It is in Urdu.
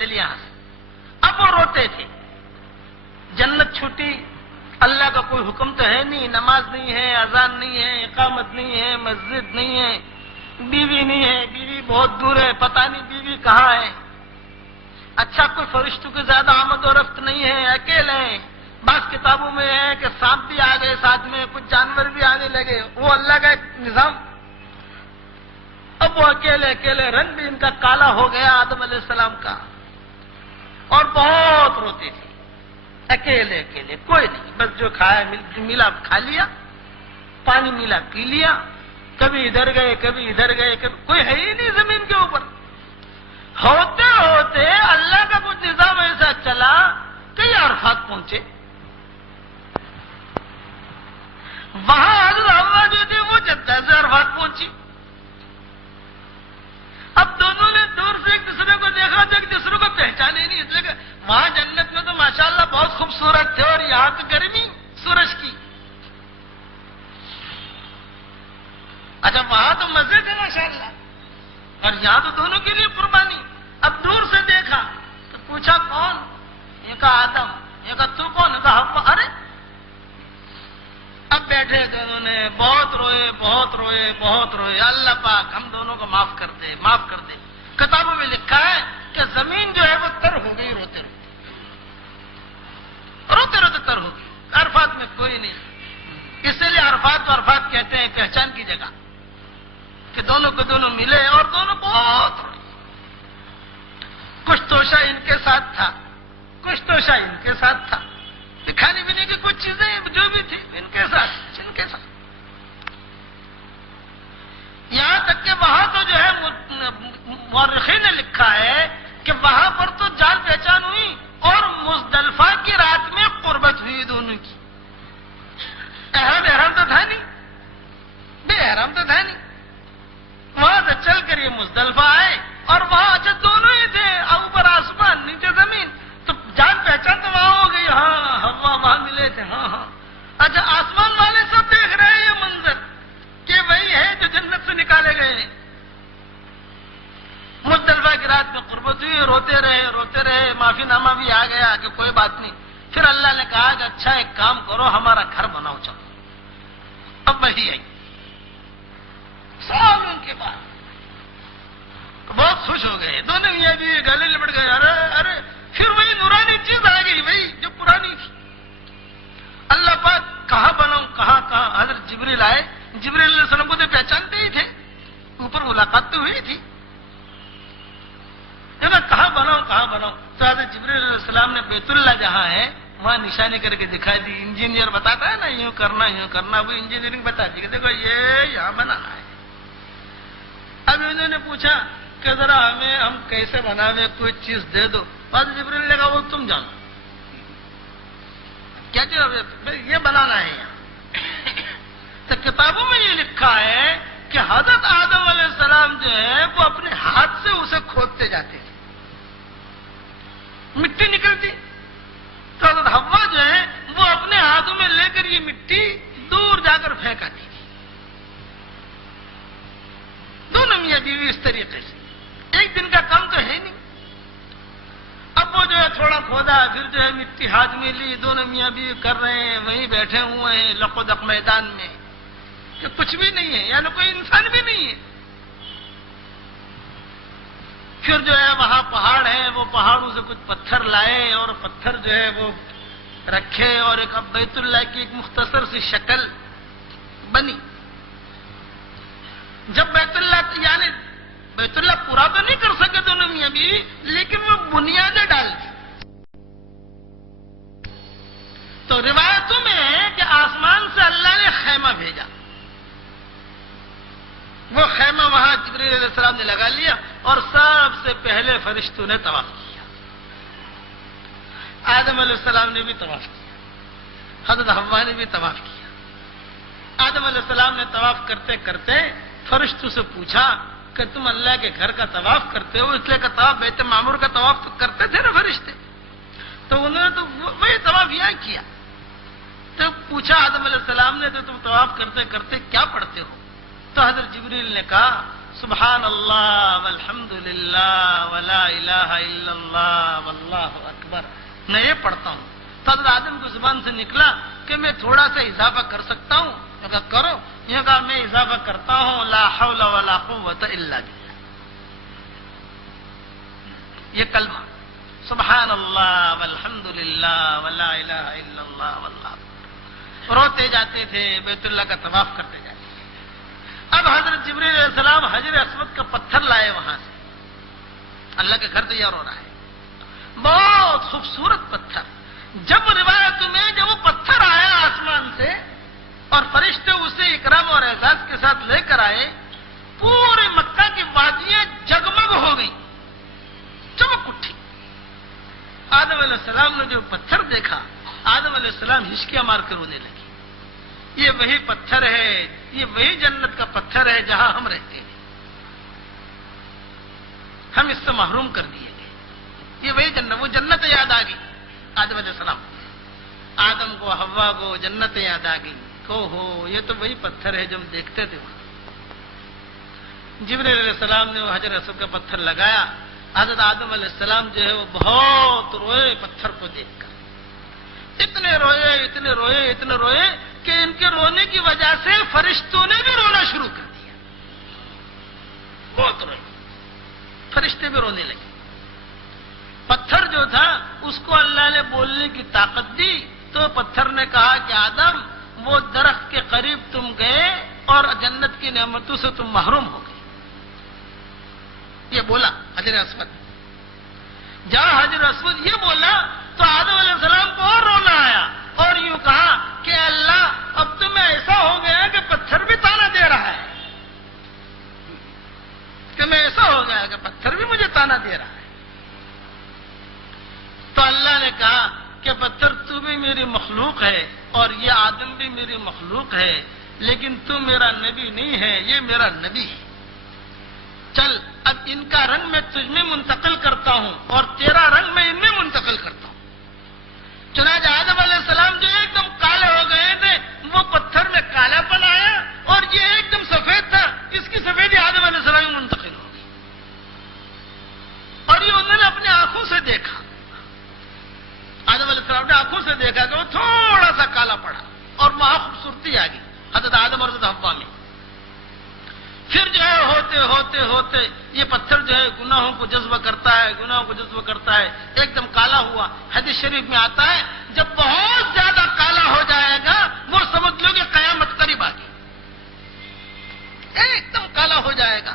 پیدل یہاں سے. اب وہ روتے تھے. جنت چھوٹی, اللہ کا کوئی حکم تو ہے نہیں, نماز نہیں ہے, اذان نہیں ہے, اقامت نہیں ہے, مسجد نہیں ہے, بیوی نہیں ہے, بیوی بہت دور ہے, پتہ نہیں بیوی کہاں ہے. اچھا کوئی فرشتوں کی زیادہ آمد و رفت نہیں ہے, اکیلے ہیں. بعض کتابوں میں ہے کہ سانپ بھی آ گئے ساتھ میں, کچھ جانور بھی آنے لگے, وہ اللہ کا ایک نظام. اب وہ اکیلے رنگ بھی ان کا کالا ہو گیا آدم علیہ السلام کا, اور بہت روتے تھے. اکیلے کوئی نہیں, بس جو کھایا ملا کھا لیا, پانی ملا پی لیا, کبھی ادھر گئے کبھی ادھر گئے, کوئی ہے ہی نہیں زمین کے اوپر. ہوتے ہوتے اللہ کا کچھ نظام ایسا چلا کہ عرفات پہنچے. وہاں حضرت حوا جو تھے وہ جدہ سے عرفات پہنچی. اب دونوں نے دور سے ایک دوسرے کو دیکھا تھا, ایک دوسرے کو پہچانے نہیں, اس لیے کہ وہاں جنت میں تو ماشاءاللہ بہت خوبصورت تھے, اور یہاں تو گرمی سورج کی. اچھا وہاں تو مزے تھے ماشاءاللہ, اور یہاں تو دونوں کے لیے قربانی. اب دور سے دیکھا تو پوچھا کون؟ یہ کہا آدم. یہ کہا تو کون؟ کہا حوا. ارے اب بیٹھے دونوں نے, بہت روئے. اللہ پاک ہم دونوں کو معاف کر دے. کتابوں میں لکھا ہے کہ زمین جو ہے وہ تر ہو گئی روتے تر ہو گئی. عرفات میں کوئی نہیں, اس لیے عرفات کہتے ہیں پہچان کی جگہ, کہ دونوں کو دونوں ملے اور دونوں بہت روئے. کچھ توشہ ان کے ساتھ تھا, کھانے پینے کی کچھ چیزیں جو بھی تھی ان کے ساتھ. یہاں تک کہ وہاں تو جو ہے مورخین نے لکھا ہے کہ وہاں پر تو جان پہچان ہوئی, اور مزدلفہ کی رات میں قربت ہوئی دونوں کی. احرام تو تھا نہیں, بے احرام تو تھا نہیں. وہاں سے چل کر یہ مزدلفہ آئے, اور وہاں اچھا دونوں ہی تھے, اوپر آسمان نیچے زمین, تو جان پہچان تو وہاں ہو گئی. ہاں حوا وہاں ملے تھے. ہاں اچھا آسمان والے سب دیکھ رہے ہیں یہ منظر کہ وہی ہے جو جنت سے نکالے گئے ہیں. مزدلفہ کی رات میں قربت ہوئی, روتے رہے. معافی نامہ بھی آ گیا کہ کوئی بات نہیں. پھر اللہ نے کہا کہ اچھا ایک کام کرو, ہمارا گھر بناؤ چلو. اب وہی آئی سالوں کے بعد, بہت خوش ہو گئے دونوں, یہ بھی گلے لپٹ گئے. ارے پھر وہی نورانی چیز آ گئی, وہی جو پرانی تھی. اللہ پاک کہاں بناؤں, کہاں حضرت جبریل آئے. جبریل علیہ السلام کو تو پہچانتے ہی تھے, اوپر ملاقات تو ہوئی تھی. کہاں بناؤں. تو حضرت جبریل علیہ السلام نے بیت اللہ جہاں ہے وہاں نشانی کر کے دکھا دی. انجینئر بتاتا ہے نا یوں کرنا, وہ انجینئرنگ بتا دی کہ دیکھو یہ یہاں بنانا ہے. اب انہوں نے پوچھا کہ ذرا ہم کیسے بناوے, کوئی چیز دے دو. حضرت جبریل نے کہا وہ تم جانو کیا یہ بنانا ہے یہاں. تو کتابوں میں یہ لکھا ہے کہ حضرت آدم علیہ السلام جو ہے وہ اپنے ہاتھ سے اسے کھودتے جاتے تھے, مٹی نکلتی. تو حضرت حوا جو ہے وہ اپنے ہاتھوں میں لے کر یہ مٹی دور جا کر پھینک آتی تھی. دونوں میاں بیوی اس طریقے سے, ایک دن کا کام تو ہے نہیں. اب وہ جو ہے تھوڑا کھودا, پھر جو ہے مٹی ہاتھ میں لی, دونوں میاں بیوی کر رہے ہیں, وہیں بیٹھے ہوئے ہیں لقدق میدان میں, کہ کچھ بھی نہیں ہے, یعنی کوئی انسان بھی نہیں ہے. پھر جو ہے وہاں پہاڑ ہے, وہ پہاڑوں سے کچھ پتھر لائے, اور پتھر جو ہے وہ رکھے, اور ایک بیت اللہ کی ایک مختصر سی شکل بنی. جب بیت اللہ پورا تو نہیں کر سکے دونوں میاں بیوی, لیکن وہ بنیادیں ڈال دی. تو روایتوں میں ہے کہ آسمان سے اللہ نے خیمہ بھیجا. وہ خیمہ وہاں جبریل علیہ السلام نے لگا لیا, اور سب سے پہلے فرشتوں نے طواف کیا. آدم علیہ السلام نے بھی طواف کیا, حضرت حوا نے بھی طواف کیا. آدم علیہ السلام نے طواف کرتے کرتے فرشتوں سے پوچھا کہ تم اللہ کے گھر کا طواف کرتے ہو, اس لیے کہ طواف بیت معمور کا طواف تو کرتے تھے نا فرشتے. تو انہوں نے تو وہی طواف یہاں کیا. تو پوچھا آدم علیہ السلام نے تو تم طواف کرتے کرتے کیا پڑھتے ہو؟ تو حضرت جبریل نے کہا سبحان اللہ والحمد للہ ولا الہ الا اللہ واللہ اکبر میں یہ پڑھتا ہوں. تو حضرت آدم کی زبان سے نکلا کہ میں تھوڑا سا اضافہ کر سکتا ہوں. کہا کرو. یہ کہا میں اضافہ کرتا ہوں لا حول ولا قوت الا باللہ. یہ کلمہ سبحان اللہ والحمد للہ ولا الہ الا اللہ واللہ. روتے جاتے تھے, بیت اللہ کا طواف کرتے جاتے. اب حضرت جبریل علیہ السلام حجر اسود کا پتھر لائے وہاں سے. اللہ کے گھر تیار ہو رہا ہے, بہت خوبصورت پتھر. جب روایت میں جب وہ پتھر آیا آسمان سے اور فرشتے اسے اکرام اور اعزاز کے ساتھ لے کر آئے, پورے مکہ کی وادیاں جگمگ ہو گئی, چمک اٹھی. آدم علیہ السلام نے جو پتھر دیکھا, آدم علیہ السلام ہچکیاں مار کر رونے لگے. یہ وہی پتھر ہے, یہ وہی جنت کا پتھر ہے جہاں ہم رہتے ہیں. ہم اس سے محروم کر دیے گئے. یہ وہی جنت, وہ جنت یاد آ گئی آدم علیہ السلام. آدم کو حوا کو جنت یاد آ گئی. ہو یہ تو وہی پتھر ہے جو ہم دیکھتے تھے وہاں. جبریل علیہ السلام نے وہ حجر اسود کا پتھر لگایا. حضرت آدم علیہ السلام جو ہے وہ بہت روئے پتھر کو دیکھ کر. اتنے روئے اتنے روئے اتنے روئے کہ ان کے رونے کی وجہ سے فرشتوں نے بھی رونا شروع کر دیا. بہت روئے, فرشتے بھی رونے لگے. پتھر جو تھا اس کو اللہ نے بولنے کی طاقت دی, تو پتھر نے کہا کہ آدم وہ درخت کے قریب تم گئے اور جنت کی نعمتوں سے تم محروم ہو گئے. یہ بولا حجر اسود. جہاں حجر اسود یہ بولا تو آدم علیہ السلام کو اور رونا آیا اور یوں کہا کہ اللہ اب تمہیں ایسا ہو گیا کہ پتھر بھی تانا دے رہا ہے, کہ میں ایسا ہو گیا کہ پتھر بھی مجھے تانا دے رہا ہے. تو اللہ نے کہا کہ پتھر تو بھی میری مخلوق ہے اور یہ آدم بھی میری مخلوق ہے, لیکن تو میرا نبی نہیں ہے, یہ میرا نبی ہے. چل اب ان کا رنگ میں تجھ میں منتقل کرتا ہوں اور تیرا رنگ میں ان میں منتقل کرتا ہوں. چنانچہ آدم علیہ السلام جو ایک دم کالے ہو گئے تھے, وہ پتھر میں کالا پن آیا اور یہ ایک دم سفید تھا, اس کی سفیدی آدم علیہ السلام میں منتقل ہو گئی. اور یہ انہوں نے اپنی آنکھوں سے دیکھا, آدم علیہ السلام نے آنکھوں سے دیکھا کہ وہ تھوڑا سا کالا پڑا اور وہاں خوبصورتی آ گئی حضرت آدم اور حضرت حوا میں. پھر جو ہے ہوتے ہوتے ہوتے یہ پتھر جو ہے گناہوں کو جذب کرتا ہے, گناہوں کو جذب کرتا ہے, ایک دم کالا ہوا. حدیث شریف میں آتا ہے جب بہت زیادہ کالا ہو جائے گا وہ سمجھ لو کہ قیامت قریب آ گئی, ایک دم کالا ہو جائے گا.